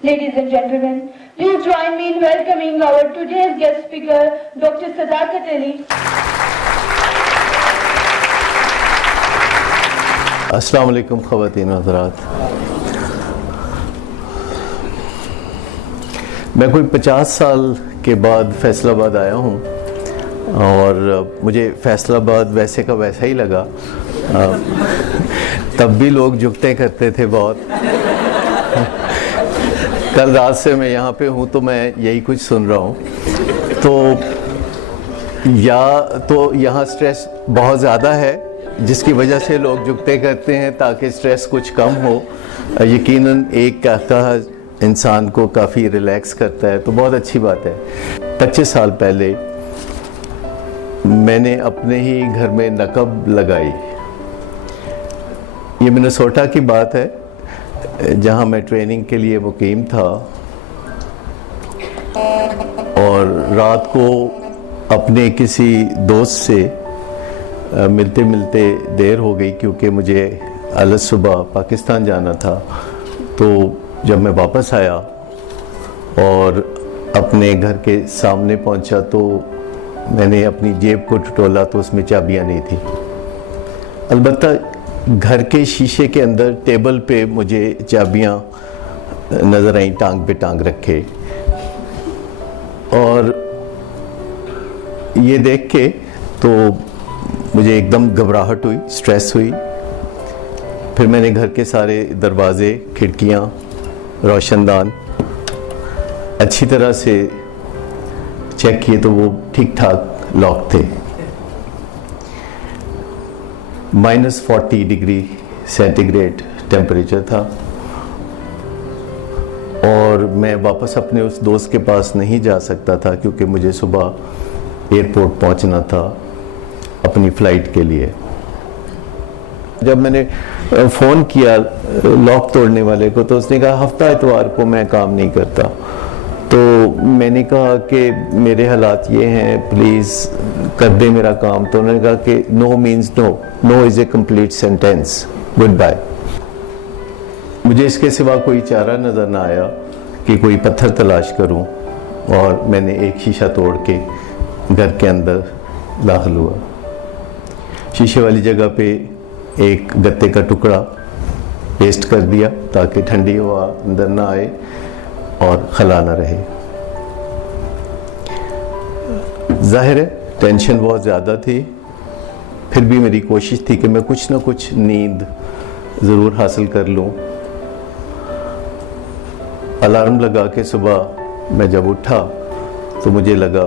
Ladies and gentlemen, please join me in welcoming our today's guest speaker, Dr. Sadakat Ali. अस्सलाम वालेकुम ख़वातीन हज़रात। मैं कोई 50 साल के बाद फैसलाबाद आया हूँ और मुझे फैसलाबाद वैसे का वैसा ही लगा। तब भी लोग जुगते करते थे बहुत। कल रात से मैं यहाँ पे हूँ तो मैं यही कुछ सुन रहा हूँ। तो यहाँ स्ट्रेस बहुत ज़्यादा है जिसकी वजह से लोग जुगते करते हैं ताकि स्ट्रेस कुछ कम हो। यकीनन एक कहता इंसान को काफ़ी रिलैक्स करता है, तो बहुत अच्छी बात है। 25 साल पहले मैंने अपने ही घर में नकब लगाई। ये मिनेसोटा की बात है जहाँ मैं ट्रेनिंग के लिए मुकीम था और रात को अपने किसी दोस्त से मिलते मिलते देर हो गई क्योंकि मुझे अलग सुबह पाकिस्तान जाना था। तो जब मैं वापस आया और अपने घर के सामने पहुंचा तो मैंने अपनी जेब को टटोला तो उसमें चाबियां नहीं थी। अलबत्ता घर के शीशे के अंदर टेबल पे मुझे चाबियां नज़र आई टांग पे टांग रखे, और ये देख के तो मुझे एकदम घबराहट हुई, स्ट्रेस हुई। फिर मैंने घर के सारे दरवाजे, खिड़कियां, रोशनदान अच्छी तरह से चेक किए तो वो ठीक ठाक लॉक थे। -40 डिग्री सेंटीग्रेड टेम्परेचर था और मैं वापस अपने उस दोस्त के पास नहीं जा सकता था क्योंकि मुझे सुबह एयरपोर्ट पहुंचना था अपनी फ़्लाइट के लिए। जब मैंने फ़ोन किया लॉक तोड़ने वाले को तो उसने कहा हफ्ता इतवार को मैं काम नहीं करता। तो मैंने कहा कि मेरे हालात ये हैं, प्लीज़ कर दे मेरा काम। तो उन्होंने कहा कि no means no, no is a complete sentence, goodbye. मुझे इसके सिवा कोई चारा नज़र ना आया कि कोई पत्थर तलाश करूं, और मैंने एक शीशा तोड़ के घर के अंदर दाखिल हुआ। शीशे वाली जगह पे एक गत्ते का टुकड़ा पेस्ट कर दिया ताकि ठंडी हवा अंदर ना आए और खला ना रहे। जाहिर है टेंशन बहुत ज़्यादा थी, फिर भी मेरी कोशिश थी कि मैं कुछ ना कुछ नींद ज़रूर हासिल कर लूँ। अलार्म लगा के सुबह मैं जब उठा तो मुझे लगा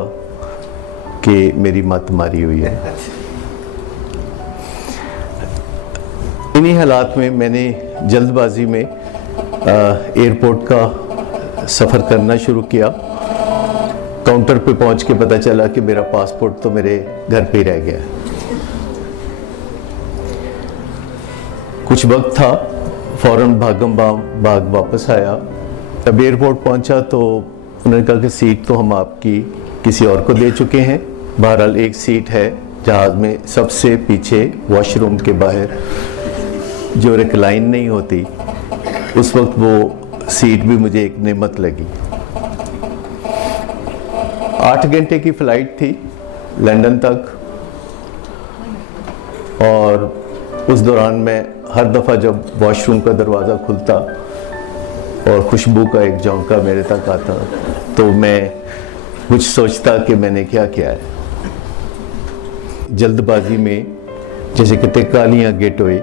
कि मेरी मत मारी हुई है। इन्हीं हालात में मैंने जल्दबाजी में एयरपोर्ट का सफ़र करना शुरू किया। काउंटर पे पहुंच के पता चला कि मेरा पासपोर्ट तो मेरे घर पे ही रह गया। कुछ वक्त था, फ़ौरन भागम भाग वापस आया। जब एयरपोर्ट पहुंचा तो उन्होंने कहा कि सीट तो हम आपकी किसी और को दे चुके हैं। बहरहाल एक सीट है जहाज़ में सबसे पीछे वॉशरूम के बाहर जो रिक्लाइन नहीं होती, उस वक्त वो सीट भी मुझे एक नेमत लगी। 8 घंटे की फ़्लाइट थी लंदन तक, और उस दौरान मैं हर दफ़ा जब वॉशरूम का दरवाज़ा खुलता और खुशबू का एक झोंका मेरे तक आता तो मैं कुछ सोचता कि मैंने क्या किया है। जल्दबाजी में जैसे कहते कालियाँ गेटोए,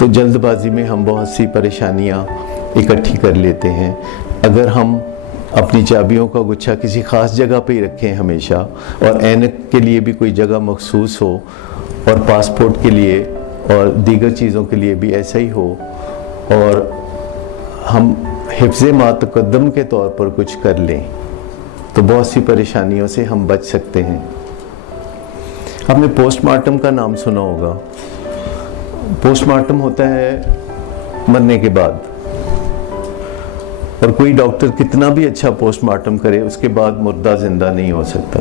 तो जल्दबाजी में हम बहुत सी परेशानियाँ इकट्ठी कर लेते हैं। अगर हम अपनी चाबियों का गुच्छा किसी ख़ास जगह पे ही रखें हमेशा, और ऐनक के लिए भी कोई जगह मखसूस हो, और पासपोर्ट के लिए और दीगर चीज़ों के लिए भी ऐसा ही हो, और हम हिफ्ज़े मा तक़द्दम के तौर पर कुछ कर लें, तो बहुत सी परेशानियों से हम बच सकते हैं। आपने पोस्टमार्टम का नाम सुना होगा। पोस्टमार्टम होता है मरने के बाद, और कोई डॉक्टर कितना भी अच्छा पोस्टमार्टम करे उसके बाद मुर्दा जिंदा नहीं हो सकता।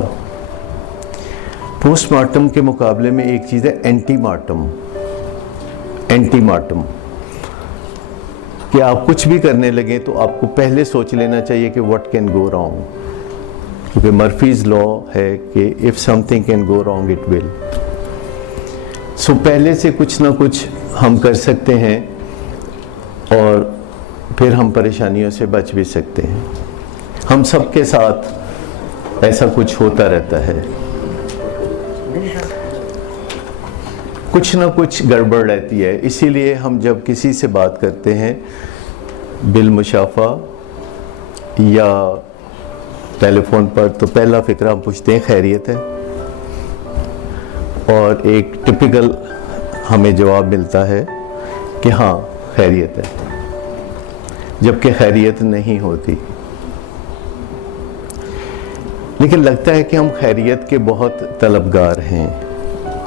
पोस्टमार्टम के मुकाबले में एक चीज़ है एंटीमार्टम। एंटीमार्टम कि आप कुछ भी करने लगे तो आपको पहले सोच लेना चाहिए कि व्हाट कैन गो रॉन्ग, क्योंकि मर्फीज लॉ है कि if something can go wrong it will. So पहले से कुछ ना कुछ हम कर सकते हैं और फिर हम परेशानियों से बच भी सकते हैं। हम सबके साथ ऐसा कुछ होता रहता है, कुछ ना कुछ गड़बड़ रहती है। इसीलिए हम जब किसी से बात करते हैं बिल मुशाफा या टेलीफोन पर, तो पहला फिक्र हम पूछते हैं खैरियत है, और एक टिपिकल हमें जवाब मिलता है कि हाँ खैरियत है, जबकि खैरियत नहीं होती। लेकिन लगता है कि हम खैरियत के बहुत तलबगार हैं,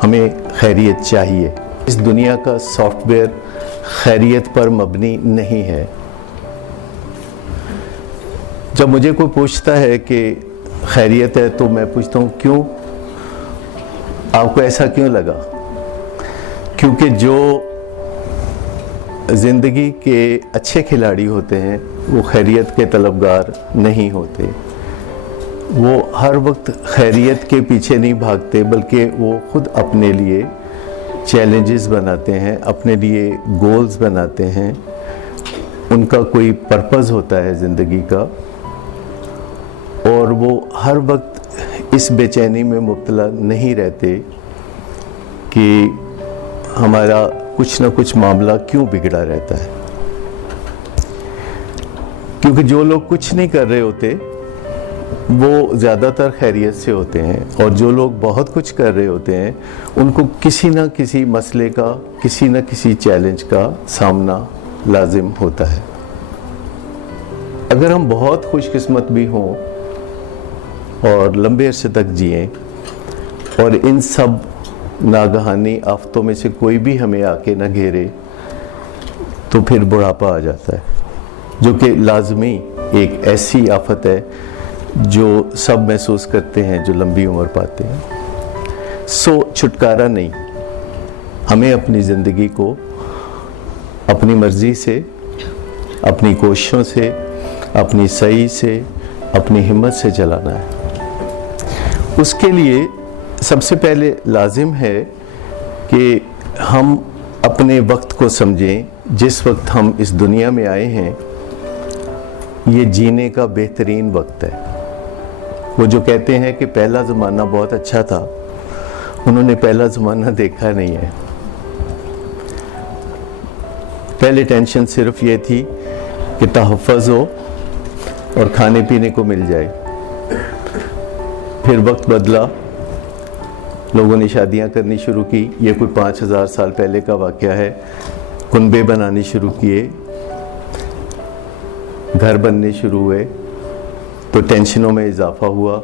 हमें खैरियत चाहिए। इस दुनिया का सॉफ्टवेयर खैरियत पर मबनी नहीं है। जब मुझे कोई पूछता है कि खैरियत है तो मैं पूछता हूँ क्यों, आपको ऐसा क्यों लगा? क्योंकि जो जिंदगी के अच्छे खिलाड़ी होते हैं वो खैरियत के तलबगार नहीं होते। वो हर वक्त खैरियत के पीछे नहीं भागते, बल्कि वो खुद अपने लिए चैलेंजेस बनाते हैं, अपने लिए गोल्स बनाते हैं। उनका कोई पर्पस होता है ज़िंदगी का, और वो हर वक्त इस बेचैनी में मुब्तला नहीं रहते कि हमारा कुछ ना कुछ मामला क्यों बिगड़ा रहता है। क्योंकि जो लोग कुछ नहीं कर रहे होते वो ज़्यादातर खैरियत से होते हैं, और जो लोग बहुत कुछ कर रहे होते हैं उनको किसी न किसी मसले का, किसी न किसी चैलेंज का सामना लाजिम होता है। अगर हम बहुत खुशकिस्मत भी हों और लंबे अरसे तक जिएं और इन सब नागहानी आफतों में से कोई भी हमें आके न घेरे, तो फिर बुढ़ापा आ जाता है, जो कि लाजमी एक ऐसी आफत है जो सब महसूस करते हैं जो लंबी उम्र पाते हैं। सो छुटकारा नहीं, हमें अपनी ज़िंदगी को अपनी मर्ज़ी से, अपनी कोशिशों से, अपनी सही से, अपनी हिम्मत से चलाना है। उसके लिए सबसे पहले लाजिम है कि हम अपने वक्त को समझें। जिस वक्त हम इस दुनिया में आए हैं ये जीने का बेहतरीन वक्त है। वो जो कहते हैं कि पहला ज़माना बहुत अच्छा था, उन्होंने पहला ज़माना देखा नहीं है। पहले टेंशन सिर्फ ये थी कि तहफ़्फ़ुज़ हो और खाने पीने को मिल जाए। फिर वक्त बदला, लोगों ने शादियां करनी शुरू की। ये कोई 5000 साल पहले का वाक़या है। कुनबे बनाने शुरू किए, घर बनने शुरू हुए, तो टेंशनों में इजाफा हुआ,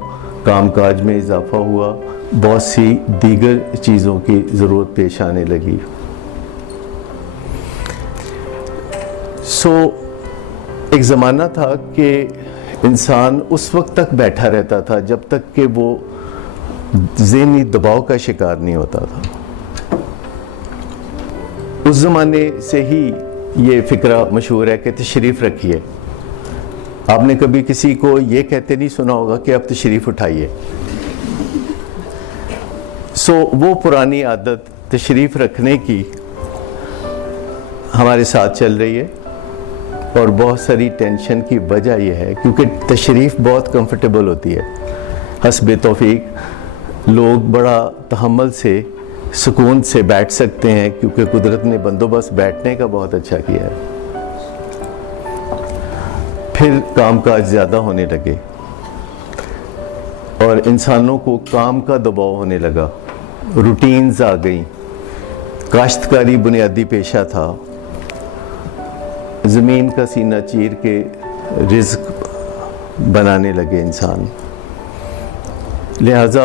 कामकाज में इजाफा हुआ, बहुत सी दीगर चीज़ों की ज़रूरत पेश आने लगी। एक ज़माना था कि इंसान उस वक्त तक बैठा रहता था जब तक कि वो ज़हनी दबाव का शिकार नहीं होता था। उस ज़माने से ही ये फ़िक्रा मशहूर है कि तशरीफ़ रखिए। आपने कभी किसी को ये कहते नहीं सुना होगा कि आप तशरीफ़ उठाइए। वो पुरानी आदत तशरीफ़ रखने की हमारे साथ चल रही है, और बहुत सारी टेंशन की वजह यह है क्योंकि तशरीफ़ बहुत कंफर्टेबल होती है। हस्बे तौफीक लोग बड़ा तहम्मुल से, सुकून से बैठ सकते हैं क्योंकि कुदरत ने बंदोबस्त बैठने का बहुत अच्छा किया है। फिर कामकाज ज़्यादा होने लगे और इंसानों को काम का दबाव होने लगा, रूटीन्स आ गई। काश्तकारी बुनियादी पेशा था, ज़मीन का सीना चीर के रिज़्क बनाने लगे इंसान। लिहाजा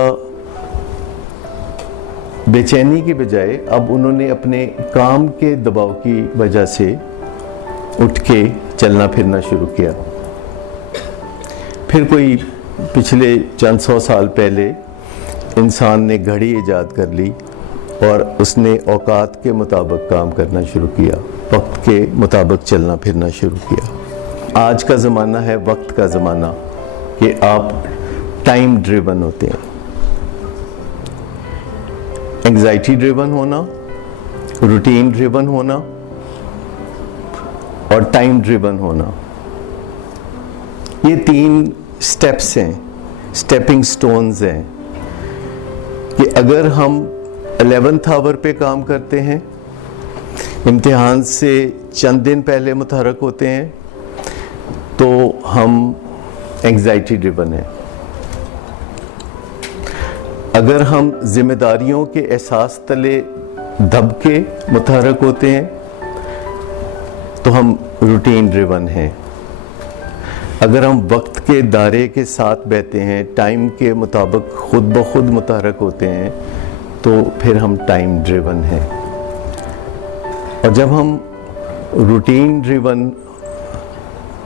बेचैनी की बजाय अब उन्होंने अपने काम के दबाव की वजह से उठ के चलना फिरना शुरू किया। फिर कोई पिछले चंद 100 साल पहले इंसान ने घड़ी ईजाद कर ली और उसने औकात के मुताबिक काम करना शुरू किया। वक्त के मुताबिक चलना फिरना शुरू किया। आज का ज़माना है वक्त का ज़माना कि आप टाइम ड्रिवन होते हैं। एंग्जाइटी ड्रिवन होना, रूटीन ड्रिवन होना और टाइम ड्रिवन होना, ये 3 स्टेप्स हैं, स्टेपिंग स्टोन्स हैं कि अगर हम 11th आवर पे काम करते हैं, इम्तिहान से चंद दिन पहले मुतहरक होते हैं, तो हम एंग्जाइटी ड्रिवन हैं। अगर हम जिम्मेदारियों के एहसास तले दब के मुतहरक होते हैं तो हम रूटीन ड्रिवन हैं। अगर हम वक्त के दायरे के साथ बहते हैं, टाइम के मुताबिक खुद ब खुद मुतहरक होते हैं, तो फिर हम टाइम ड्रिवन हैं। और जब हम रूटीन ड्रिवन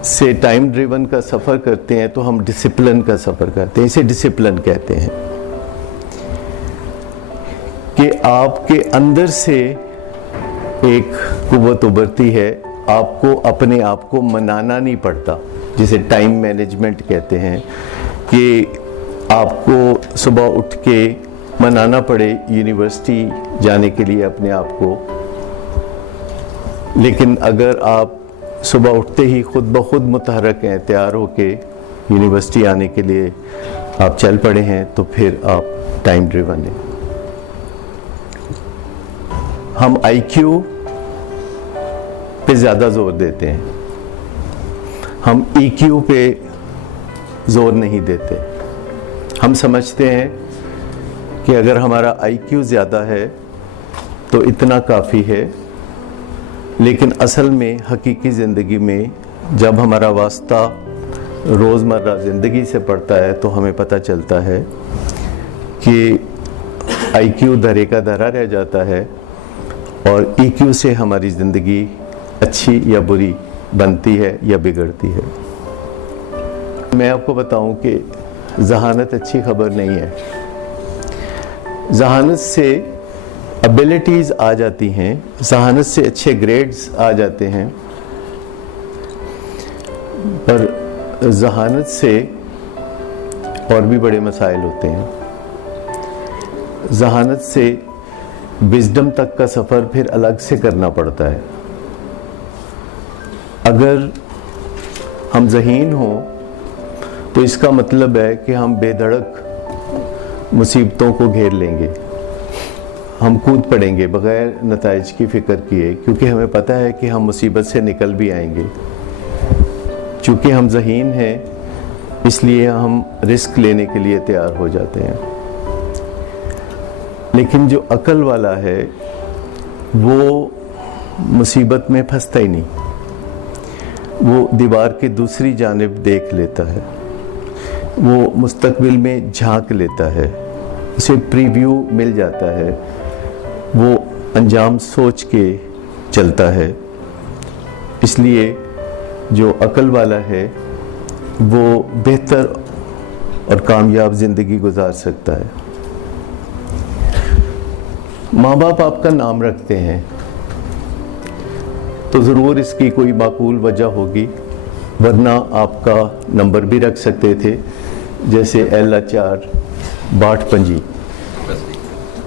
से टाइम ड्रिवन का सफ़र करते हैं तो हम डिसिप्लिन का सफ़र करते हैं। इसे डिसिप्लिन कहते हैं कि आपके अंदर से एक कुव्वत उभरती है, आपको अपने आप को मनाना नहीं पड़ता, जिसे टाइम मैनेजमेंट कहते हैं, कि आपको सुबह उठ के मनाना पड़े यूनिवर्सिटी जाने के लिए अपने आप को। लेकिन अगर आप सुबह उठते ही खुद ब खुद मुतहरक हैं, तैयार होके यूनिवर्सिटी आने के लिए आप चल पड़े हैं, तो फिर आप टाइम ड्रिवन हैं। हम IQ पे ज़्यादा जोर देते हैं, हम EQ पे जोर नहीं देते। हम समझते हैं कि अगर हमारा IQ ज़्यादा है तो इतना काफ़ी है, लेकिन असल में हकीकी ज़िंदगी में जब हमारा वास्ता रोज़मर्रा ज़िंदगी से पड़ता है तो हमें पता चलता है कि IQ धरे का धरा रह जाता है और EQ से हमारी ज़िंदगी अच्छी या बुरी बनती है या बिगड़ती है। मैं आपको बताऊं कि जहानत अच्छी खबर नहीं है। जहानत से एबिलिटीज़ आ जाती हैं, जहानत से अच्छे ग्रेड्स आ जाते हैं, पर जहानत से और भी बड़े मसाइल होते हैं। जहानत से विजडम तक का सफ़र फिर अलग से करना पड़ता है। अगर हम ज़हीन हों तो इसका मतलब है कि हम बेधड़क मुसीबतों को घेर लेंगे, हम कूद पड़ेंगे बग़ैर नताइज की फ़िक्र किए, क्योंकि हमें पता है कि हम मुसीबत से निकल भी आएंगे। चूँकि हम ज़हीन हैं, इसलिए हम रिस्क लेने के लिए तैयार हो जाते हैं। लेकिन जो अक्ल वाला है वो मुसीबत में फंसता ही नहीं, वो दीवार के दूसरी जानिब देख लेता है, वो मुस्तकबिल में झांक लेता है, उसे प्रीव्यू मिल जाता है, वो अंजाम सोच के चलता है। इसलिए जो अक्ल वाला है वो बेहतर और कामयाब ज़िंदगी गुजार सकता है। माँ बाप आपका नाम रखते हैं तो ज़रूर इसकी कोई माकूल वजह होगी, वरना आपका नंबर भी रख सकते थे, जैसे LHR बाटपंजी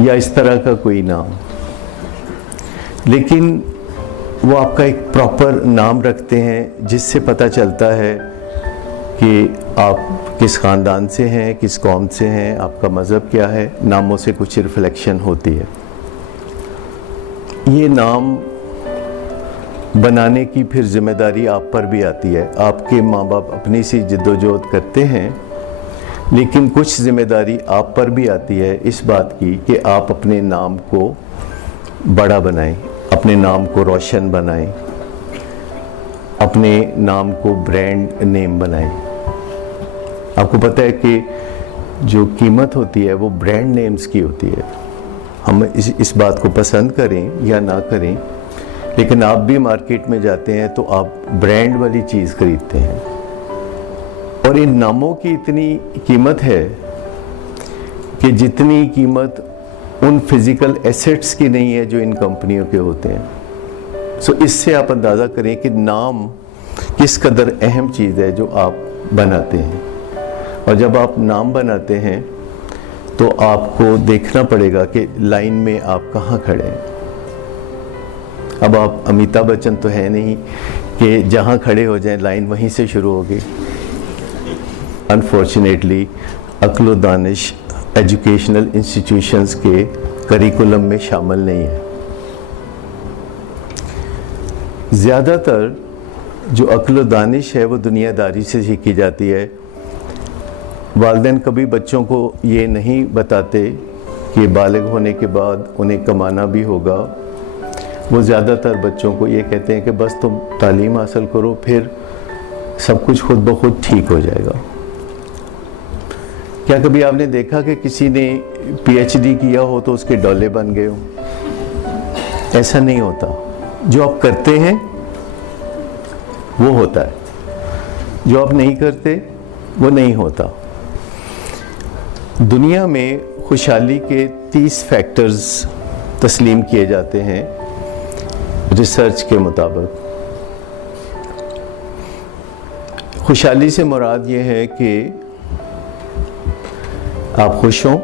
या इस तरह का कोई नाम। लेकिन वो आपका एक प्रॉपर नाम रखते हैं जिससे पता चलता है कि आप किस ख़ानदान से हैं, किस कौम से हैं, आपका मज़हब क्या है। नामों से कुछ रिफ्लेक्शन होती है। ये नाम बनाने की फिर जिम्मेदारी आप पर भी आती है। आपके माँ बाप अपनी सी जिद्दोजहद करते हैं, लेकिन कुछ जिम्मेदारी आप पर भी आती है इस बात की कि आप अपने नाम को बड़ा बनाएं, अपने नाम को रोशन बनाएं, अपने नाम को ब्रांड नेम बनाएं। आपको पता है कि जो कीमत होती है वो ब्रांड नेम्स की होती है। हम इस बात को पसंद करें या ना करें, लेकिन आप भी मार्केट में जाते हैं तो आप ब्रांड वाली चीज़ खरीदते हैं। और इन नामों की इतनी कीमत है कि जितनी कीमत उन फिज़िकल एसेट्स की नहीं है जो इन कंपनियों के होते हैं। सो इससे आप अंदाज़ा करें कि नाम किस कदर अहम चीज़ है जो आप बनाते हैं। और जब आप नाम बनाते हैं तो आपको देखना पड़ेगा कि लाइन में आप कहाँ खड़े हैं। अब आप अमिताभ बच्चन तो है नहीं कि जहाँ खड़े हो जाएं लाइन वहीं से शुरू होगी। अनफॉर्चुनेटली अक्ल दानिश एजुकेशनल इंस्टीट्यूशंस के करिकुलम में शामिल नहीं है। ज़्यादातर जो अक्ल दानिश है वो दुनियादारी से सीखी जाती है। वालिदैन कभी बच्चों को ये नहीं बताते कि बालिग होने के बाद उन्हें कमाना भी होगा। वो ज़्यादातर बच्चों को ये कहते हैं कि बस तुम तालीम हासिल करो, फिर सब कुछ खुद ब खुद ठीक हो जाएगा। क्या कभी आपने देखा कि किसी ने पीएचडी किया हो तो उसके डोले बन गए हो? ऐसा नहीं होता। जो आप करते हैं वो होता है, जो आप नहीं करते वो नहीं होता। दुनिया में खुशहाली के 30 फैक्टर्स तस्लीम किए जाते हैं रिसर्च के मुताबिक। खुशहाली से मुराद ये है कि आप खुश हों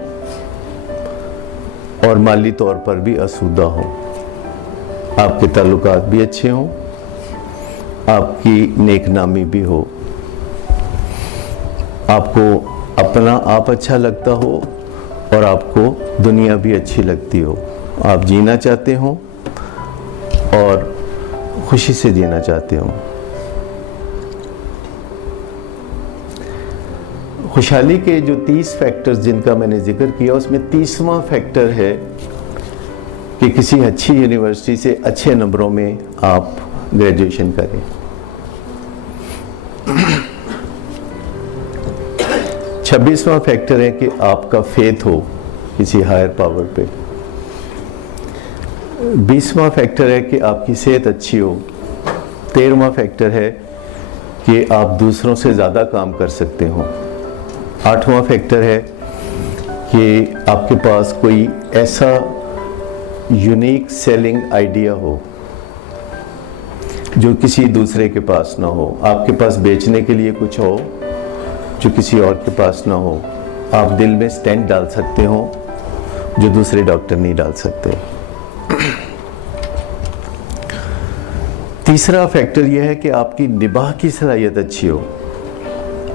और माली तौर पर भी आसूदा हों, आपके ताल्लुकात भी अच्छे हों, आपकी नेकनामी भी हो, आपको अपना आप अच्छा लगता हो और आपको दुनिया भी अच्छी लगती हो, आप जीना चाहते हो और खुशी से जीना चाहते हो। खुशहाली के जो 30 फैक्टर्स जिनका मैंने जिक्र किया, उसमें 30वां फैक्टर है कि किसी अच्छी यूनिवर्सिटी से अच्छे नंबरों में आप ग्रेजुएशन करें। 26वां फैक्टर है कि आपका फेथ हो किसी हायर पावर पे। 20वां फैक्टर है कि आपकी सेहत अच्छी हो। 13वां फैक्टर है कि आप दूसरों से ज़्यादा काम कर सकते हो। 8वां फैक्टर है कि आपके पास कोई ऐसा यूनिक सेलिंग आइडिया हो जो किसी दूसरे के पास ना हो। आपके पास बेचने के लिए कुछ हो जो किसी और के पास ना हो। आप दिल में स्टेंट डाल सकते हो जो दूसरे डॉक्टर नहीं डाल सकते। तीसरा फैक्टर यह है कि आपकी निबाह की सलाहियत अच्छी हो,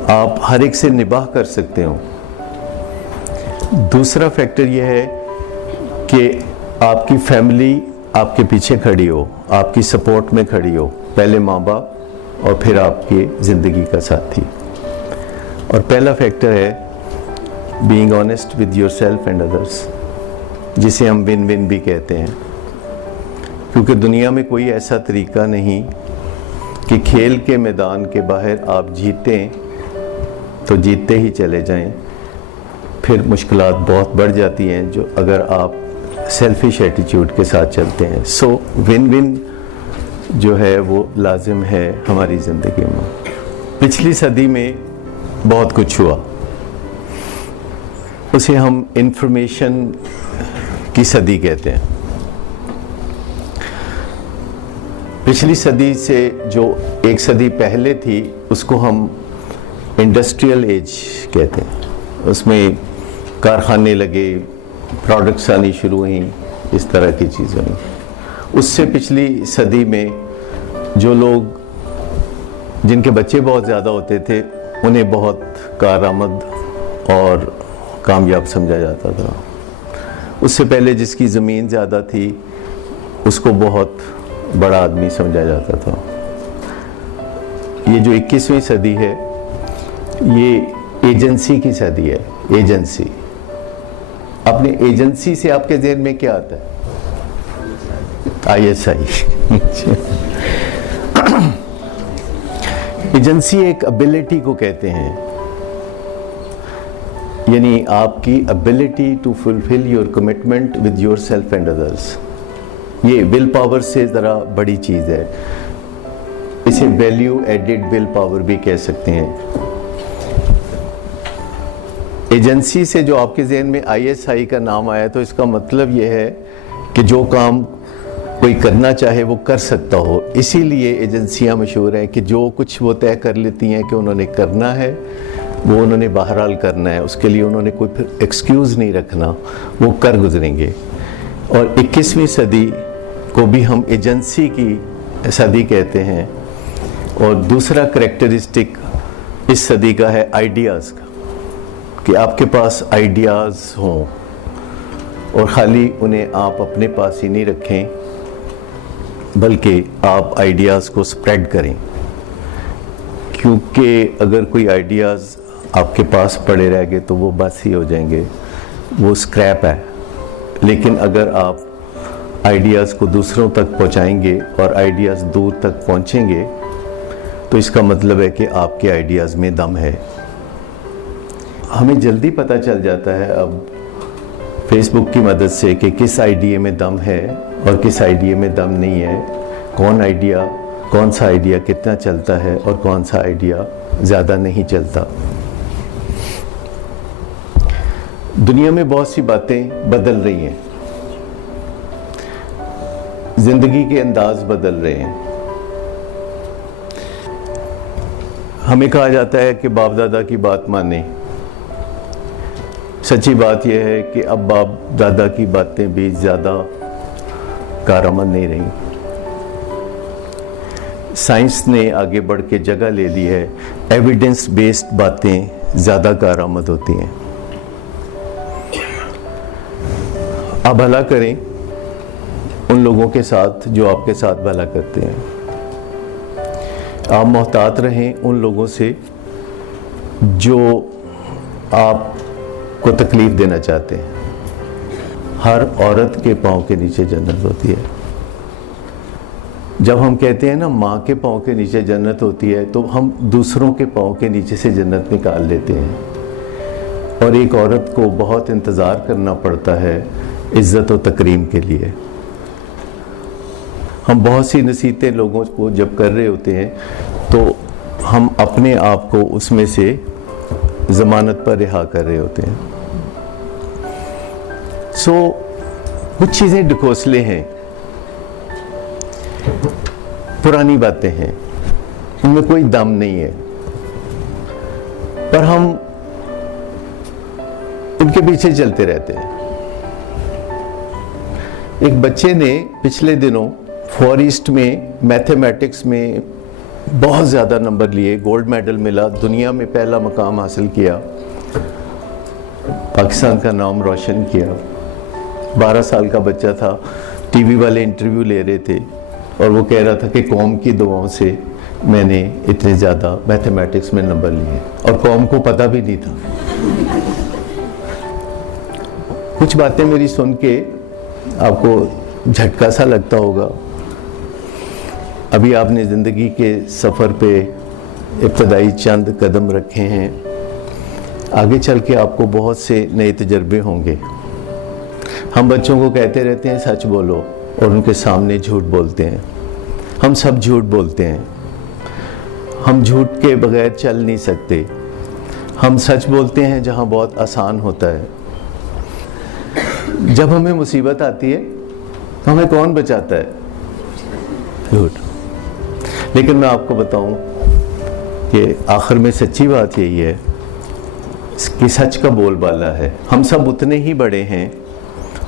आप हर एक से निबाह कर सकते हो। दूसरा फैक्टर यह है कि आपकी फैमिली आपके पीछे खड़ी हो, आपकी सपोर्ट में खड़ी हो, पहले माँ बाप और फिर आपकी ज़िंदगी का साथी। और पहला फैक्टर है being honest with yourself and others, जिसे हम विन विन भी कहते हैं, क्योंकि दुनिया में कोई ऐसा तरीका नहीं कि खेल के मैदान के बाहर आप जीतें तो जीतते ही चले जाएं। फिर मुश्किलात बहुत बढ़ जाती हैं जो अगर आप सेल्फिश एटीट्यूड के साथ चलते हैं। सो विन विन जो है वो लाजिम है हमारी ज़िंदगी में। पिछली सदी में बहुत कुछ हुआ, उसे हम इंफॉर्मेशन की सदी कहते हैं। पिछली सदी से जो एक सदी पहले थी उसको हम इंडस्ट्रियल एज कहते हैं। उसमें कारखाने लगे, प्रोडक्ट्स आनी शुरू हुई, इस तरह की चीज़ें हुई। उससे पिछली सदी में जो लोग जिनके बच्चे बहुत ज़्यादा होते थे उन्हें बहुत कारआमद और कामयाब समझा जाता था। उससे पहले जिसकी ज़मीन ज़्यादा थी उसको बहुत बड़ा आदमी समझा जाता था। ये जो 21वीं सदी है ये एजेंसी की सदी है। एजेंसी, अपने एजेंसी से आपके ज़हन में क्या आता है? ISI। एजेंसी एक एबिलिटी को कहते हैं, यानी आपकी ability to fulfil your commitment with yourself and others. ये विल पावर से ज़रा बड़ी चीज़ है, इसे वैल्यू एडेड विल पावर भी कह सकते हैं। एजेंसी से जो आपके जहन में ISI का नाम आया तो इसका मतलब यह है कि जो काम कोई करना चाहे वो कर सकता हो। इसीलिए एजेंसियां मशहूर हैं कि जो कुछ वो तय कर लेती हैं कि उन्होंने करना है वो उन्होंने बहरहाल करना है, उसके लिए उन्होंने कोई फिर एक्सक्यूज़ नहीं रखना, वो कर गुजरेंगे। और 21वीं सदी को भी हम एजेंसी की सदी कहते हैं। और दूसरा करैक्टरिस्टिक इस सदी का है आइडियाज़ का, कि आपके पास आइडियाज़ हों और ख़ाली उन्हें आप अपने पास ही नहीं रखें, बल्कि आप आइडियाज़ को स्प्रेड करें। क्योंकि अगर कोई आइडियाज़ आपके पास पड़े रह गए तो वो बस ही हो जाएंगे, वो स्क्रैप है। लेकिन अगर आप आइडियाज़ को दूसरों तक पहुंचाएंगे और आइडियाज़ दूर तक पहुंचेंगे तो इसका मतलब है कि आपके आइडियाज़ में दम है। हमें जल्दी पता चल जाता है अब फेसबुक की मदद से कि किस आइडिया में दम है और किस आइडिया में दम नहीं है, कौन सा आइडिया कितना चलता है और कौन सा आइडिया ज़्यादा नहीं चलता। दुनिया में बहुत सी बातें बदल रही हैं, जिंदगी के अंदाज बदल रहे हैं। हमें कहा जाता है कि बाप दादा की बात माने। सच्ची बात यह है कि अब बाप दादा की बातें भी ज़्यादा कारआमद नहीं रही। साइंस ने आगे बढ़ के जगह ले ली है, एविडेंस बेस्ड बातें ज़्यादा कारआमद होती हैं। आप भला करें उन लोगों के साथ जो आपके साथ भला करते हैं। आप मोहतात रहें उन लोगों से जो आपको तकलीफ देना चाहते हैं। हर औरत के पाँव के नीचे जन्नत होती है। जब हम कहते हैं ना माँ के पाँव के नीचे जन्नत होती है, तो हम दूसरों के पाँव के नीचे से जन्नत निकाल लेते हैं। और एक औरत को बहुत इंतज़ार करना पड़ता है इज़्ज़त और तकरीम के लिए। हम बहुत सी नसीहतें लोगों को जब कर रहे होते हैं तो हम अपने आप को उसमें से ज़मानत पर रिहा कर रहे होते हैं। कुछ चीज़ें ढकोसले हैं, पुरानी बातें हैं, उनमें कोई दम नहीं है, पर हम उनके पीछे चलते रहते हैं। एक बच्चे ने पिछले दिनों फॉर ईस्ट में मैथमेटिक्स में बहुत ज़्यादा नंबर लिए, गोल्ड मेडल मिला, दुनिया में पहला मकाम हासिल किया, पाकिस्तान का नाम रोशन किया। 12 साल का बच्चा था। टीवी वाले इंटरव्यू ले रहे थे और वो कह रहा था कि कौम की दुआओं से मैंने इतने ज़्यादा मैथमेटिक्स में नंबर लिए, और कौम को पता भी नहीं था। कुछ बातें मेरी सुन के आपको झटका सा लगता होगा। अभी आपने ज़िंदगी के सफ़र पे इब्तदाई चंद कदम रखे हैं, आगे चल के आपको बहुत से नए तजर्बे होंगे। हम बच्चों को कहते रहते हैं सच बोलो, और उनके सामने झूठ बोलते हैं। हम सब झूठ बोलते हैं। हम झूठ के बगैर चल नहीं सकते। हम सच बोलते हैं जहाँ बहुत आसान होता है। जब हमें मुसीबत आती है तो हमें कौन बचाता है? झूठ। लेकिन मैं आपको बताऊं कि आखिर में सच्ची बात यही है कि सच का बोलबाला है। हम सब उतने ही बड़े हैं,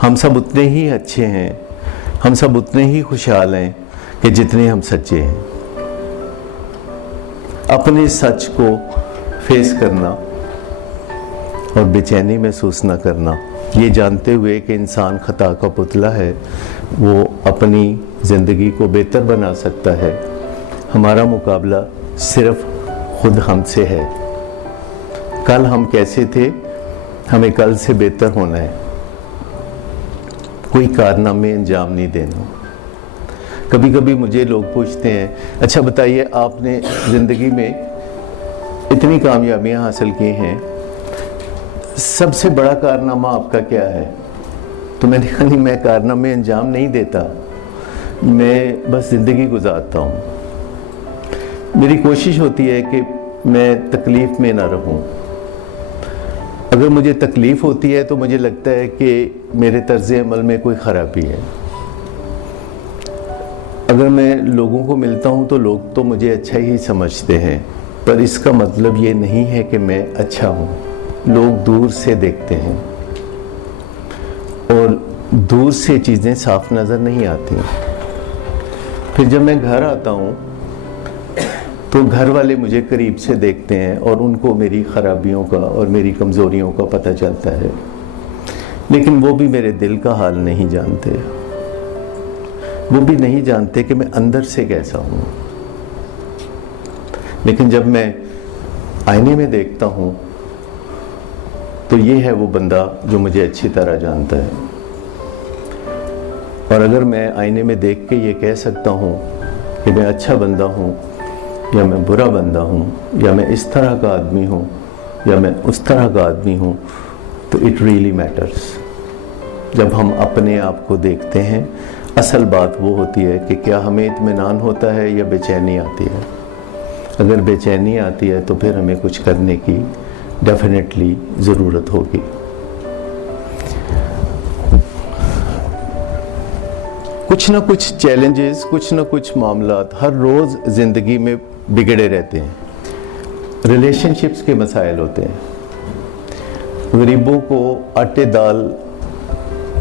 हम सब उतने ही अच्छे हैं, हम सब उतने ही खुशहाल हैं कि जितने हम सच्चे हैं। अपने सच को फेस करना और बेचैनी महसूस न करना, ये जानते हुए कि इंसान खता का पुतला है, वो अपनी ज़िंदगी को बेहतर बना सकता है। हमारा मुकाबला सिर्फ खुद हमसे है। कल हम कैसे थे, हमें कल से बेहतर होना है। कोई कारनामे अंजाम नहीं देना। कभी कभी मुझे लोग पूछते हैं, अच्छा बताइए आपने ज़िंदगी में इतनी कामयाबियां हासिल की हैं, सबसे बड़ा कारनामा आपका क्या है? तो मैंने कहा नहीं, मैं कारनामे अंजाम नहीं देता, मैं बस ज़िंदगी गुजारता हूँ। मेरी कोशिश होती है कि मैं तकलीफ़ में ना रहूँ। अगर मुझे तकलीफ़ होती है तो मुझे लगता है कि मेरे तर्ज़ अमल में कोई ख़राबी है। अगर मैं लोगों को मिलता हूँ तो लोग तो मुझे अच्छा ही समझते हैं, पर इसका मतलब ये नहीं है कि मैं अच्छा हूँ। लोग दूर से देखते हैं और दूर से चीज़ें साफ नज़र नहीं आती। फिर जब मैं घर आता हूँ तो घर वाले मुझे करीब से देखते हैं और उनको मेरी खराबियों का और मेरी कमज़ोरियों का पता चलता है, लेकिन वो भी मेरे दिल का हाल नहीं जानते। वो भी नहीं जानते कि मैं अंदर से कैसा हूँ। लेकिन जब मैं आईने में देखता हूँ तो ये है वो बंदा जो मुझे अच्छी तरह जानता है। और अगर मैं आईने में देख के ये कह सकता हूँ कि मैं अच्छा बंदा हूँ या मैं बुरा बंदा हूँ, या मैं इस तरह का आदमी हूँ या मैं उस तरह का आदमी हूँ, तो इट रियली मैटर्स। जब हम अपने आप को देखते हैं, असल बात वो होती है कि क्या हमें इत्मीनान होता है या बेचैनी आती है। अगर बेचैनी आती है तो फिर हमें कुछ करने की डेफिनेटली ज़रूरत होगी। कुछ ना कुछ चैलेंजेस, कुछ ना कुछ मामलात हर रोज़ ज़िंदगी में बिगड़े रहते हैं। रिलेशनशिप्स के मसाइल होते हैं। गरीबों को आटे दाल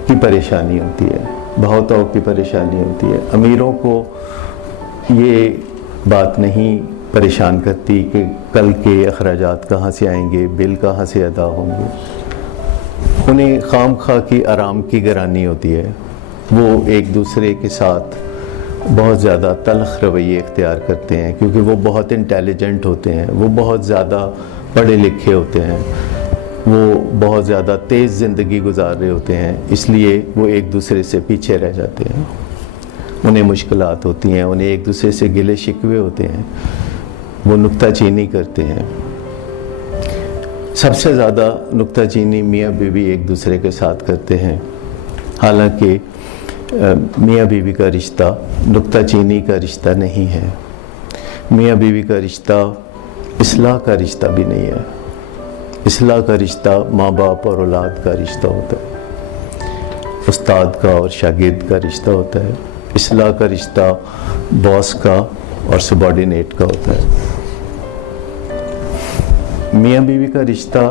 की परेशानी होती है, भाव-ताव की परेशानी होती है। अमीरों को ये बात नहीं परेशान करती कि कल के अखराजात कहाँ से आएंगे, बिल कहाँ से अदा होंगे। उन्हें खाम खा की आराम की गिरानी होती है। वो एक दूसरे के साथ बहुत ज़्यादा तल्ख रवैये इख्तियार करते हैं, क्योंकि वो बहुत इंटेलिजेंट होते हैं, वो बहुत ज़्यादा पढ़े लिखे होते हैं, वो बहुत ज़्यादा तेज़ ज़िंदगी गुजार रहे होते हैं, इसलिए वो एक दूसरे से पीछे रह जाते हैं। उन्हें मुश्किलात होती हैं, उन्हें एक दूसरे से गिले शिकवे होते हैं, वो नुक्ताचीनी करते हैं। सबसे ज़्यादा नुक्ताचीनी मियाँ बीवी एक दूसरे के साथ करते हैं। हालांकि मियाँ बीवी का रिश्ता नुक्ताचीनी का रिश्ता नहीं है। मियाँ बीवी का रिश्ता इस्लाह का रिश्ता भी नहीं है। इस्लाह का रिश्ता माँ बाप और औलाद का रिश्ता होता है, उस्ताद का और शागिर्द का रिश्ता होता है। इस्लाह का रिश्ता बॉस का और सबॉर्डिनेट का होता है। मियाँ बीवी का रिश्ता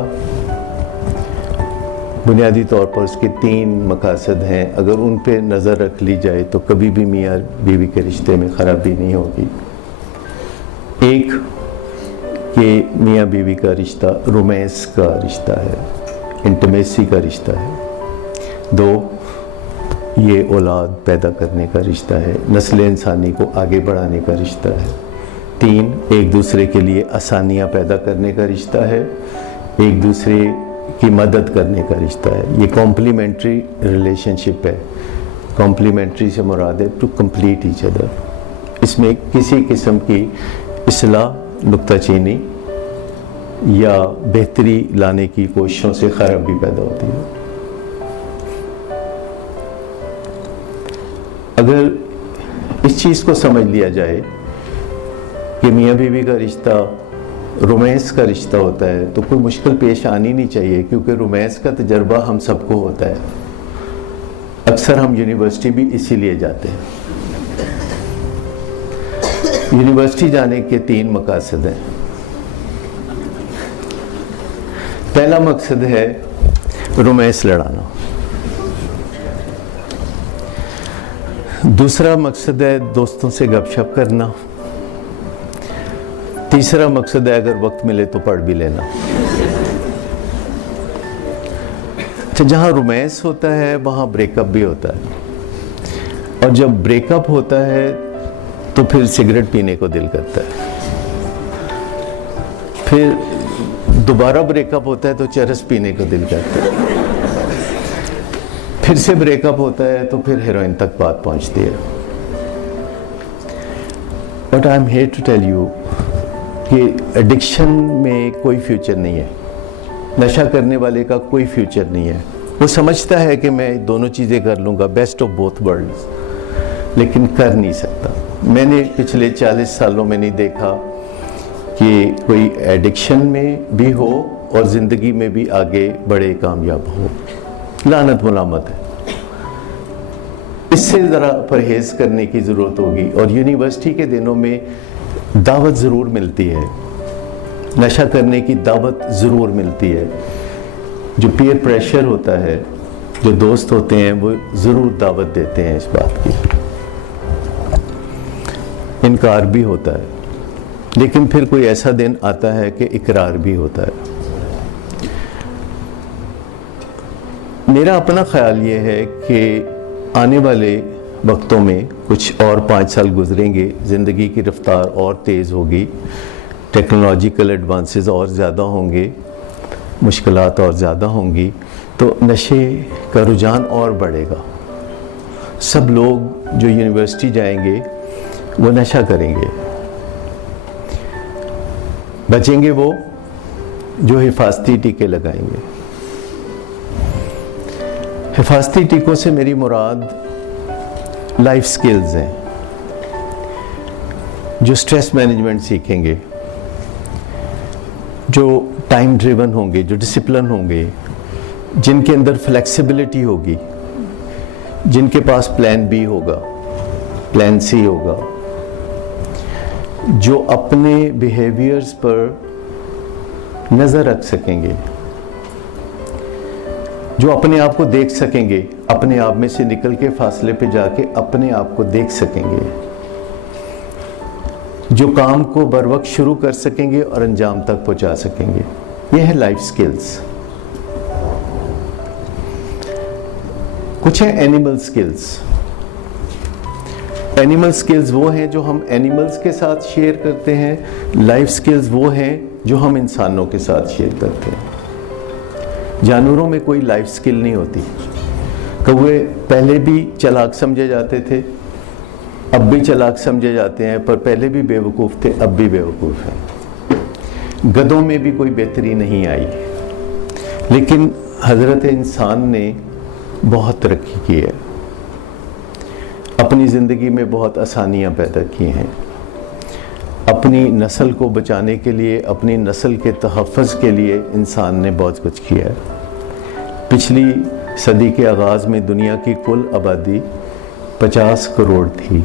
बुनियादी तौर पर उसके 3 मकासद हैं। अगर उन पे नज़र रख ली जाए तो कभी भी मियाँ बीवी के रिश्ते में ख़राबी नहीं होगी। एक कि मियाँ बीवी का रिश्ता रोमांस का रिश्ता है, इंटीमेसी का रिश्ता है। 2, ये औलाद पैदा करने का रिश्ता है, नस्ल इंसानी को आगे बढ़ाने का रिश्ता है। 3, एक दूसरे के लिए आसानियाँ पैदा करने का रिश्ता है, एक दूसरे की मदद करने का रिश्ता है। ये कॉम्प्लीमेंट्री रिलेशनशिप है। कॉम्प्लीमेंट्री से मुराद है टू कंप्लीट ईच अदर। इसमें किसी किस्म की इस्लाह, नुक्ताचीनी या बेहतरी लाने की कोशिशों से खराबी पैदा होती है। अगर इस चीज़ को समझ लिया जाए कि मियाँ बीवी का रिश्ता रोमांस का रिश्ता होता है तो कोई मुश्किल पेश आनी नहीं चाहिए, क्योंकि रोमांस का तजर्बा हम सबको होता है। अक्सर हम यूनिवर्सिटी भी इसीलिए जाते हैं। यूनिवर्सिटी जाने के 3 मकासद हैं। पहला मकसद है रोमांस लड़ाना। दूसरा मकसद है दोस्तों से गपशप करना। तीसरा मकसद है अगर वक्त मिले तो पढ़ भी लेना। तो जहाँ रोमांस होता है वहाँ ब्रेकअप भी होता है, और जब ब्रेकअप होता है तो फिर सिगरेट पीने को दिल करता है। फिर दोबारा ब्रेकअप होता है तो चरस पीने को दिल करता है। फिर से ब्रेकअप होता है तो फिर हेरोइन तक बात पहुँचती है। But I am here to tell you कि एडिक्शन में कोई फ्यूचर नहीं है। नशा करने वाले का कोई फ्यूचर नहीं है। वो समझता है कि मैं दोनों चीज़ें कर लूँगा, बेस्ट ऑफ बोथ वर्ल्ड्स, लेकिन कर नहीं सकता। मैंने पिछले 40 सालों में नहीं देखा कि कोई एडिक्शन में भी हो और ज़िंदगी में भी आगे बड़े कामयाब हो। लानत मुलामत है। इस इससे ज़रा परहेज़ करने की ज़रूरत होगी। और यूनिवर्सिटी के दिनों में दावत ज़रूर मिलती है, नशा करने की दावत ज़रूर मिलती है। जो पीयर प्रेशर होता है, जो दोस्त होते हैं, वो ज़रूर दावत देते हैं इस बात की। इनकार भी होता है, लेकिन फिर कोई ऐसा दिन आता है कि इकरार भी होता है। मेरा अपना ख्याल ये है कि आने वाले वक्तों में कुछ और 5 साल गुजरेंगे, ज़िंदगी की रफ्तार और तेज़ होगी, टेक्नोलॉजिकल एडवांसेस और ज़्यादा होंगे, मुश्किलात और ज़्यादा होंगी, तो नशे का रुझान और बढ़ेगा। सब लोग जो यूनिवर्सिटी जाएंगे वो नशा करेंगे। बचेंगे वो जो हिफाजती टीके लगाएंगे। हिफाजती टीकों से मेरी मुराद लाइफ स्किल्स हैं, जो स्ट्रेस मैनेजमेंट सीखेंगे, जो टाइम ड्रिवन होंगे, जो डिसिप्लिन होंगे, जिनके अंदर फ्लेक्सिबिलिटी होगी, जिनके पास प्लान बी होगा, प्लान सी होगा, जो अपने बिहेवियर्स पर नज़र रख सकेंगे, जो अपने आप को देख सकेंगे, अपने आप में से निकल के फासले पे जाके अपने आप को देख सकेंगे, जो काम को बर वक्त शुरू कर सकेंगे और अंजाम तक पहुंचा सकेंगे। यह है लाइफ स्किल्स। कुछ है एनिमल स्किल्स। एनिमल स्किल्स वो हैं जो हम एनिमल्स के साथ शेयर करते हैं। लाइफ स्किल्स वो हैं जो हम इंसानों के साथ शेयर करते हैं। जानवरों में कोई लाइफ स्किल नहीं होती। कौवे पहले भी चालाक समझे जाते थे, अब भी चालाक समझे जाते हैं, पर पहले भी बेवकूफ़ थे, अब भी बेवकूफ़ हैं। गधों में भी कोई बेहतरी नहीं आई, लेकिन हज़रत इंसान ने बहुत तरक्की की है, अपनी ज़िंदगी में बहुत आसानियाँ पैदा की हैं। अपनी नस्ल को बचाने के लिए, अपनी नस्ल के तहफ़्फ़ुज़ के लिए इंसान ने बहुत कुछ किया है। पिछली सदी के आगाज़ में दुनिया की कुल आबादी 50 करोड़ थी।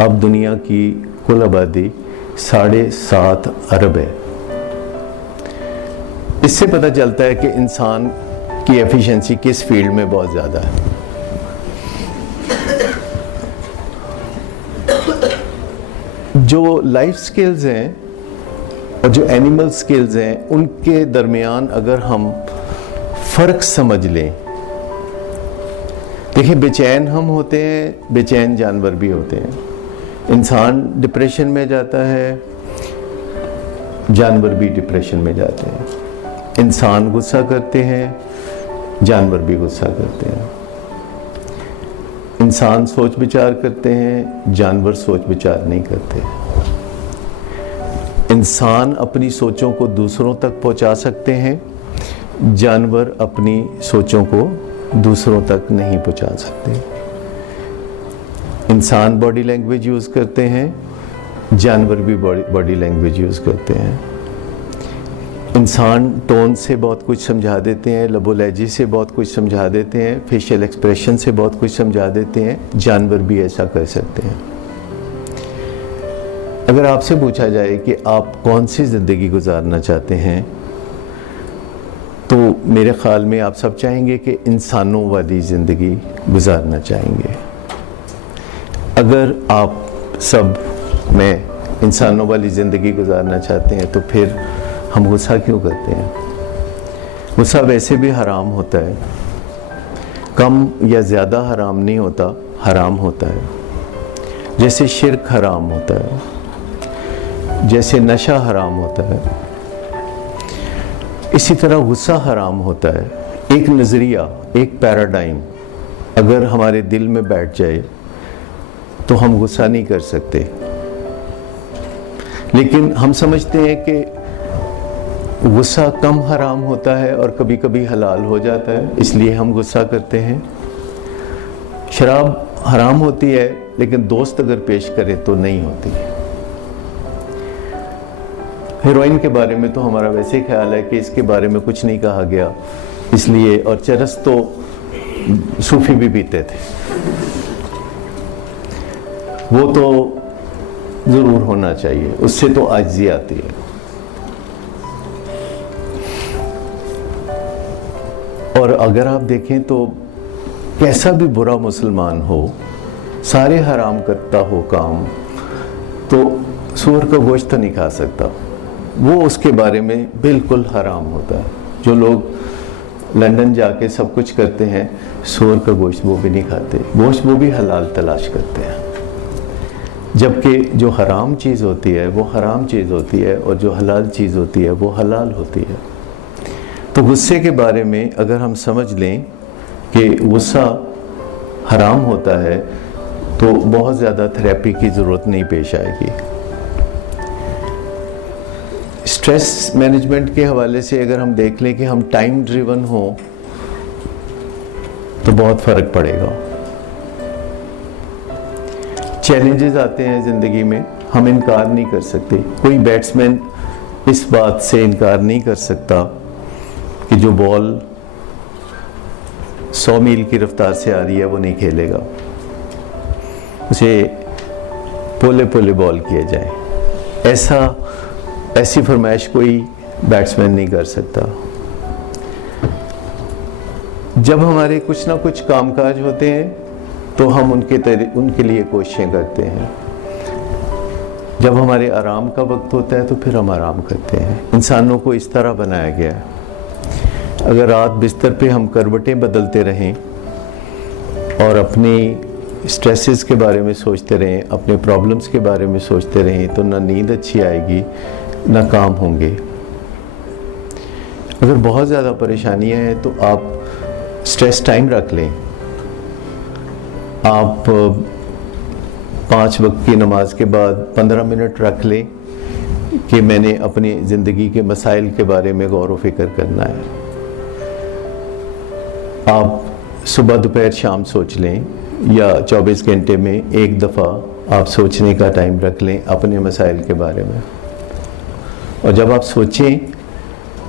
अब दुनिया की कुल आबादी 7.5 अरब है। इससे पता चलता है कि इंसान की एफिशिएंसी किस फील्ड में बहुत ज़्यादा है। जो लाइफ स्किल्स हैं और जो एनिमल स्किल्स हैं, उनके दरमियान अगर हम फ़र्क समझ लें। देखिए, बेचैन हम होते हैं, बेचैन जानवर भी होते हैं। इंसान डिप्रेशन में जाता है, जानवर भी डिप्रेशन में जाते हैं। इंसान गुस्सा करते हैं, जानवर भी गुस्सा करते हैं। इंसान सोच विचार करते हैं, जानवर सोच विचार नहीं करते। इंसान अपनी सोचों को दूसरों तक पहुंचा सकते हैं, जानवर अपनी सोचों को दूसरों तक नहीं पहुंचा सकते। इंसान बॉडी लैंग्वेज यूज़ करते हैं, जानवर भी बॉडी लैंग्वेज यूज़ करते हैं। इंसान टोन से बहुत कुछ समझा देते हैं, लबो लहजे से बहुत कुछ समझा देते हैं, फेशियल एक्सप्रेशन से बहुत कुछ समझा देते हैं, जानवर भी ऐसा कर सकते हैं। अगर आपसे पूछा जाए कि आप कौन सी ज़िंदगी गुजारना चाहते हैं, तो मेरे ख़्याल में आप सब चाहेंगे कि इंसानों वाली ज़िंदगी गुजारना चाहेंगे। अगर आप सब में इंसानों वाली ज़िंदगी गुजारना चाहते हैं, तो फिर हम गुस्सा क्यों करते हैं? गुस्सा वैसे भी हराम होता है, कम या ज़्यादा हराम नहीं होता, हराम होता है। जैसे शिर्क हराम होता है, जैसे नशा हराम होता है, इसी तरह गुस्सा हराम होता है। एक नज़रिया, एक पैराडाइम अगर हमारे दिल में बैठ जाए तो हम गुस्सा नहीं कर सकते। लेकिन हम समझते हैं कि गुस्सा कम हराम होता है और कभी कभी हलाल हो जाता है, इसलिए हम गुस्सा करते हैं। शराब हराम होती है, लेकिन दोस्त अगर पेश करे तो नहीं होती। हेरोइन के बारे में तो हमारा वैसे ही ख्याल है कि इसके बारे में कुछ नहीं कहा गया, इसलिए। और चरस तो सूफी भी पीते थे, वो तो जरूर होना चाहिए, उससे तो आजिज़ी आती है। और अगर आप देखें तो कैसा भी बुरा मुसलमान हो, सारे हराम करता हो काम, तो सूअर का गोश्त तो नहीं खा सकता, वो उसके बारे में बिल्कुल हराम होता है। जो लोग लंदन जाके सब कुछ करते हैं, सूअर का गोश्त वो भी नहीं खाते, गोश्त वो भी हलाल तलाश करते हैं। जबकि जो हराम चीज़ होती है वो हराम चीज़ होती है, और जो हलाल चीज़ होती है वो हलाल होती है। तो गुस्से के बारे में अगर हम समझ लें कि गुस्सा हराम होता है, तो बहुत ज़्यादा थेरेपी की ज़रूरत नहीं पेश आएगी। स्ट्रेस मैनेजमेंट के हवाले से अगर हम देख लें कि हम टाइम ड्रिवन हो तो बहुत फ़र्क पड़ेगा। चैलेंजेस आते हैं ज़िंदगी में, हम इनकार नहीं कर सकते। कोई बैट्समैन इस बात से इनकार नहीं कर सकता कि जो बॉल 100 मील की रफ्तार से आ रही है वो नहीं खेलेगा, उसे पोले पोले बॉल किए जाए, ऐसी फरमाइश कोई बैट्समैन नहीं कर सकता। जब हमारे कुछ ना कुछ कामकाज होते हैं तो हम उनके लिए कोशिशें करते हैं। जब हमारे आराम का वक्त होता है तो फिर हम आराम करते हैं। इंसानों को इस तरह बनाया गया है, अगर रात बिस्तर पे हम करवटें बदलते रहें और अपनी स्ट्रेसेस के बारे में सोचते रहें, अपने प्रॉब्लम्स के बारे में सोचते रहें, तो ना नींद अच्छी आएगी ना काम होंगे। अगर बहुत ज़्यादा परेशानियां हैं तो आप स्ट्रेस टाइम रख लें। आप 5 वक्त की नमाज के बाद 15 मिनट रख लें कि मैंने अपनी ज़िंदगी के मसाइल के बारे में गौर व फिक्र करना है। आप सुबह दोपहर शाम सोच लें, या 24 घंटे में एक दफ़ा आप सोचने का टाइम रख लें अपने मसाइल के बारे में। और जब आप सोचें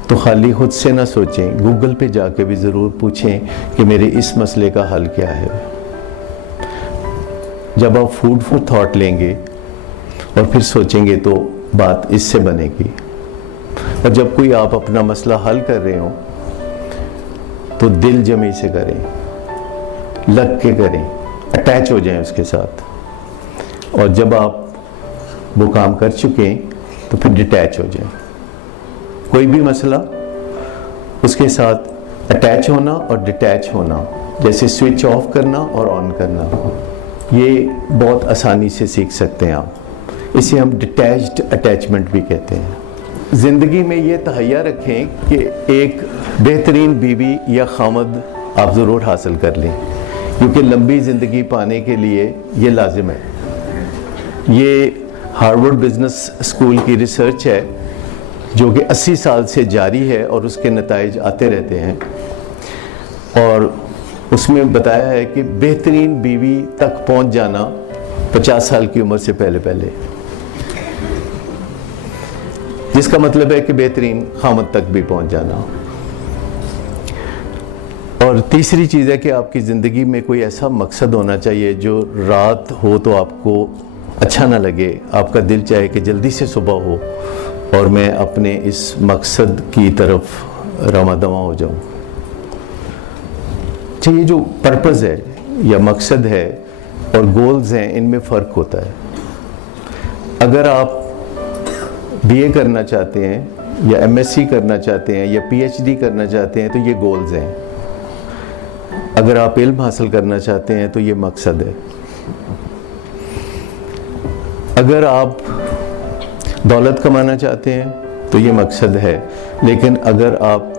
तो खाली खुद से ना सोचें, गूगल पे जाके भी ज़रूर पूछें कि मेरे इस मसले का हल क्या है। जब आप फूड फॉर थॉट लेंगे और फिर सोचेंगे तो बात इससे बनेगी। और जब कोई आप अपना मसला हल कर रहे हो तो दिल जमी से करें, लग के करें, अटैच हो जाएं उसके साथ। और जब आप वो काम कर चुके तो फिर डिटैच हो जाएं। कोई भी मसला, उसके साथ अटैच होना और डिटैच होना, जैसे स्विच ऑफ करना और ऑन करना, ये बहुत आसानी से सीख सकते हैं आप। इसे हम डिटैच्ड अटैचमेंट भी कहते हैं। ज़िंदगी में ये तहैया रखें कि एक बेहतरीन बीवी या खामद आप ज़रूर हासिल कर लें, क्योंकि लंबी ज़िंदगी पाने के लिए ये लाजिम है। ये हार्वर्ड बिजनेस स्कूल की रिसर्च है जो कि 80 साल से जारी है और उसके नताइज आते रहते हैं। और उसमें बताया है कि बेहतरीन बीवी तक पहुंच जाना 50 साल की उम्र से पहले, जिसका मतलब है कि बेहतरीन खामद तक भी पहुंच जाना। और तीसरी चीज़ है कि आपकी ज़िंदगी में कोई ऐसा मकसद होना चाहिए जो रात हो तो आपको अच्छा ना लगे, आपका दिल चाहे कि जल्दी से सुबह हो और मैं अपने इस मकसद की तरफ रवाना हो जाऊं। ये जो पर्पज़ है या मकसद है और गोल्स हैं, इनमें फ़र्क होता है। अगर आप बीए करना चाहते हैं या एमएससी करना चाहते हैं या पीएचडी करना चाहते हैं तो ये गोल्स हैं। अगर आप इल्म हासिल करना चाहते हैं तो ये मकसद है। अगर आप दौलत कमाना चाहते हैं तो ये मकसद है। लेकिन अगर आप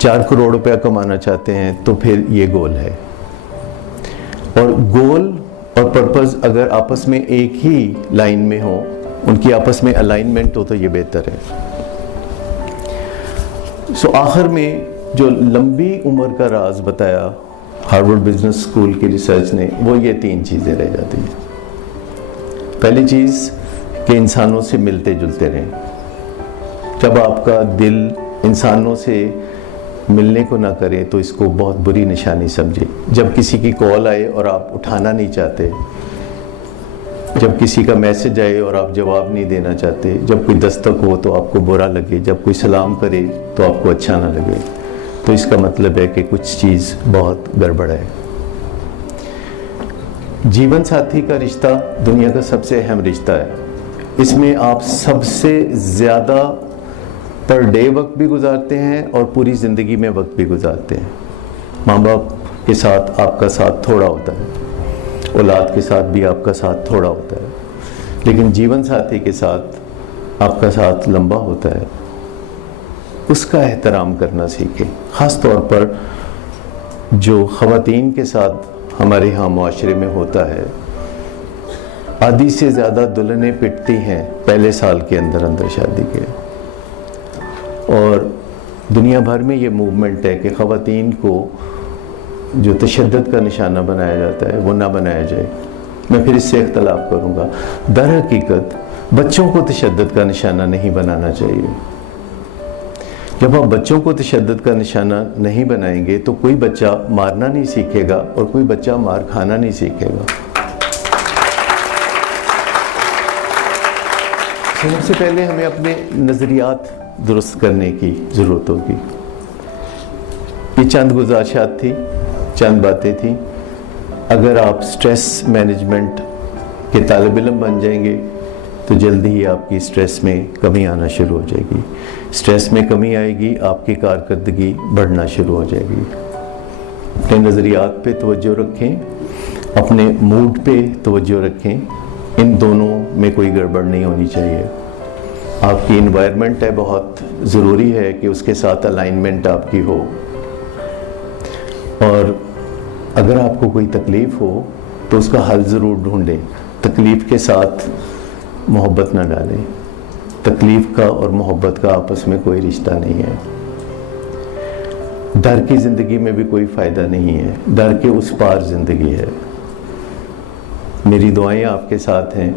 4 करोड़ रुपया कमाना चाहते हैं तो फिर ये गोल है। और गोल और पर्पस अगर आपस में एक ही लाइन में हो, उनकी आपस में अलाइनमेंट हो, तो ये बेहतर है। आखिर में जो लंबी उम्र का राज बताया हार्वर्ड बिजनेस स्कूल की रिसर्च ने, वो ये 3 चीज़ें रह जाती हैं। पहली चीज़ कि इंसानों से मिलते जुलते रहें। जब आपका दिल इंसानों से मिलने को ना करें तो इसको बहुत बुरी निशानी समझे। जब किसी की कॉल आए और आप उठाना नहीं चाहते, जब किसी का मैसेज आए और आप जवाब नहीं देना चाहते, जब कोई दस्तक हो तो आपको बुरा लगे, जब कोई सलाम करे तो आपको अच्छा ना लगे, तो इसका मतलब है कि कुछ चीज़ बहुत गड़बड़ है। जीवन साथी का रिश्ता दुनिया का सबसे अहम रिश्ता है। इसमें आप सबसे ज़्यादा पर डे वक्त भी गुजारते हैं और पूरी ज़िंदगी में वक्त भी गुजारते हैं। माँ बाप के साथ आपका साथ थोड़ा होता है, औलाद के साथ भी आपका साथ थोड़ा होता है, लेकिन जीवन साथी के साथ आपका साथ लंबा होता है। उसका एहतराम करना सीखें। ख़ास तौर पर जो ख़वातीन के साथ हमारे यहाँ मुआशरे में होता है, आधी से ज़्यादा दुल्हनें पिटती हैं पहले साल के अंदर अंदर शादी के। और दुनिया भर में ये मूवमेंट है कि ख़वातीन को जो तशद्दुद का निशाना बनाया जाता है वो ना बनाया जाए। मैं फिर इससे इख्तलाफ करूँगा। दर हकीकत बच्चों को तशद्दुद का निशाना नहीं बनाना चाहिए। जब आप बच्चों को तशद्दुद का निशाना नहीं बनाएंगे तो कोई बच्चा मारना नहीं सीखेगा और कोई बच्चा मार खाना नहीं सीखेगा। सबसे पहले हमें अपने नज़रियात दुरुस्त करने की ज़रूरत होगी। ये चंद गुज़ारिशात थी, चंद बातें थी। अगर आप स्ट्रेस मैनेजमेंट के तालिब इल्म बन जाएंगे तो जल्दी ही आपकी स्ट्रेस में कमी आना शुरू हो जाएगी। स्ट्रेस में कमी आएगी, आपकी कारकर्दगी बढ़ना शुरू हो जाएगी। अपने नज़रियात पे तवज्जो रखें, अपने मूड पे तवज्जो रखें। इन दोनों में कोई गड़बड़ नहीं होनी चाहिए। आपकी इन्वायरमेंट है, बहुत ज़रूरी है कि उसके साथ अलाइनमेंट आपकी हो। और अगर आपको कोई तकलीफ़ हो तो उसका हल ज़रूर ढूंढें। तकलीफ़ के साथ मोहब्बत ना डालें। तकलीफ़ का और मोहब्बत का आपस में कोई रिश्ता नहीं है। डर की ज़िंदगी में भी कोई फ़ायदा नहीं है। डर के उस पार ज़िंदगी है। मेरी दुआएं आपके साथ हैं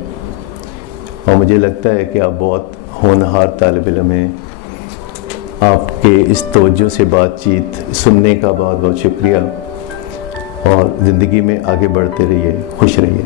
और मुझे लगता है कि आप बहुत होनहार तालिब इल्म हैं। आपके इस तवज्जो से बातचीत सुनने का बहुत बहुत शुक्रिया और ज़िंदगी में आगे बढ़ते रहिए, खुश रहिए।